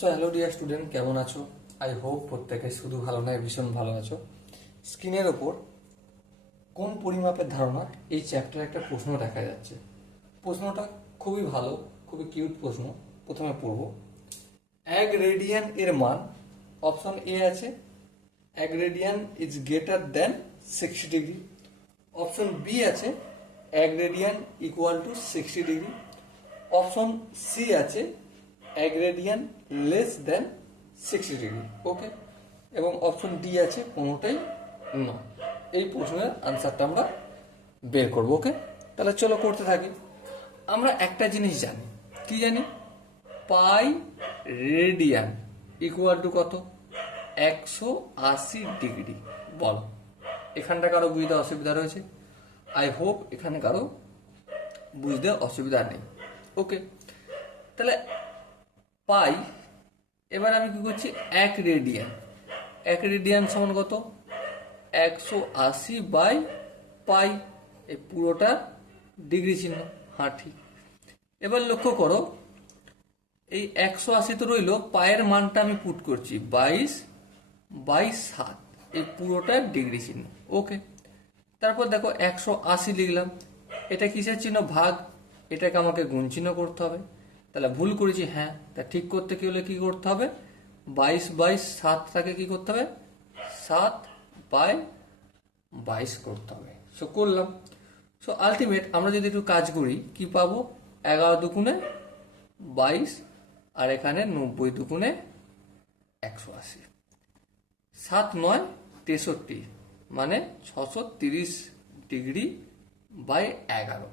So hello dear student, কেমন আছো? I hope প্রত্যেকে শুধু ভালো নয়, ভীষণ ভালো আছো। স্ক্রিনের ওপর কোন পরিমাপের ধারণা এই চ্যাপ্টারে একটা প্রশ্ন দেখা যাচ্ছে। প্রশ্নটা খুবই ভালো, খুবই কিউট প্রশ্ন। প্রথমে পড়ব, এক রেডিয়ান এর মান, অপশন এ আছে এক radian is greater than 60 degree, option B আছে এক radian equal to 60 degree, option C আছে এক radian less than 60 degree. Okay, এবং অপশন ডি আছে কোনোটাই নয়। এই প্রশ্নের আনসারটা আমরা বের করবো। ওকে, তাহলে চলো করতে থাকি। আমরা একটা জিনিস জানি, কি জানি? পাই রেডিয়ান ইকুয়াল টু কত? 180 ডিগ্রি। বলো, এখানটা কারো বুঝতে অসুবিধা রয়েছে? আই হোপ এখানে কারো বুঝতে অসুবিধা নেই। ওকে, তাহলে পাই, এবার আমি কি করছি, এক রেডিয়ান। এক রেডিয়ান সমান কত? 180 বাই পাই, এই পুরোটা ডিগ্রি চিহ্ন। হ্যাঁ, ঠিক। এবার লক্ষ্য করো, এই 180 তো রইল, পায়ের মানটা আমি পুট করছি 22/7, এই পুরোটা ডিগ্রি চিহ্ন। ওকে, তারপর দেখো 180 লিখলাম, এটা কিসের চিহ্ন? ভাগ। এটাকে আমাকে গুণ চিহ্ন করতে হবে। তাহলে ভুল করেছি, হ্যাঁ। তা ঠিক করতে কি হলে কি করতে হবে? 22/7টাকে কি করতে হবে? 7/22 করতে হবে। সো করলাম। সো আলটিমেট আমরা যদি একটু কাজ করি, কি পাবো? 11 দুগুণে 22, আর এখানে 90 দুগুণে 180, 7×9 = 63, মানে 630 ডিগ্রি বাই 11।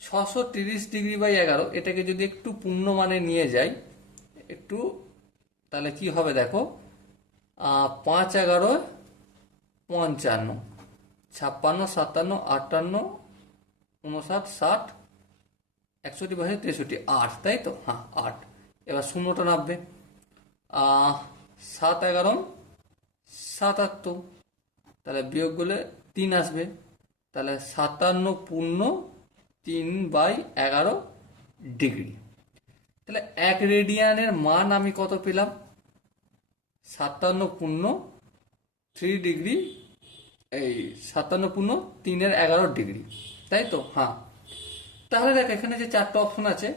630 ডিগ্রি বাই 11, এটাকে যদি একটু পূর্ণ মানে নিয়ে যাই একটু, তাহলে কি হবে দেখো, 5×11 = 55, 56, 57, 58, 59, 60, 61, 62, 8, তাই তো? হ্যাঁ, 8। এবার শূন্যটা নামবে, 7×11 = 77, তাহলে বিয়োগ করলে 3 আসবে। তাহলে 57.3/11 ডিগ্রি। তাহলে এক রেডিয়ানের মান আমি কত পেলাম? 57.3 ডিগ্রি, এই 57.3 ডিগ্রি, তাই তো? হ্যাঁ। তাহলে দেখ, এখানে যে 4টা অপশন আছে,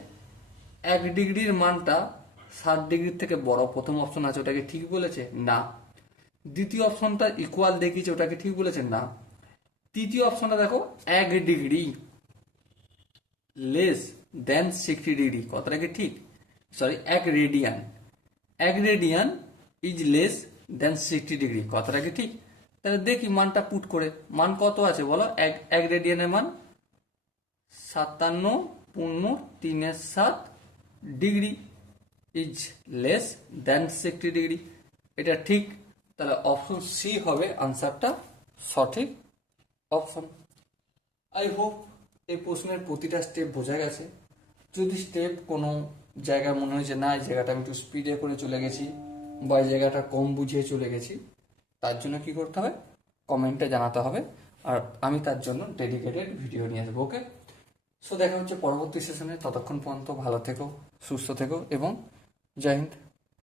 1 ডিগ্রির মানটা 60 ডিগ্রির থেকে বড়, প্রথম অপশন আছে, ওটাকে ঠিক বলেছে? না। দ্বিতীয় অপশনটা ইকুয়াল দেখিয়েছে, ওটাকে ঠিক বলেছে? না। তৃতীয় অপশনটা দেখো, 1 ডিগ্রি লেস দেন 60 ডিগ্রি, কতটাকে ঠিক? Sorry, 1 radian, 1 radian is less than 60 degree, কতটাকে ঠিক? তাহলে দেখি মানটা পুট করে, মান কত আছে বলো? 1 রেডিয়ানের মান 57.3 degree is less than 60 degree, এটা ঠিক। তাহলে অপশন সি হবে আনসারটা সঠিক অপশন। আই হোপ এই প্রশ্নের প্রতিটা স্টেপ বোঝা গেছে। যদি স্টেপ কোনো জায়গায় মনে হয়েছে না এই জায়গাটা আমি একটু স্পিডে করে চলে গেছি, বা এই জায়গাটা কম বুঝিয়ে চলে গেছি, তার জন্য কি করতে হবে? কমেন্টে জানাতে হবে, আর আমি তার জন্য ডেডিকেটেড ভিডিও নিয়ে আসবো। ওকে, সো দেখা হচ্ছে পরবর্তী সেশনে। ততক্ষণ পর্যন্ত ভালো থেকো, সুস্থ থেকো, এবং জয় হিন্দ।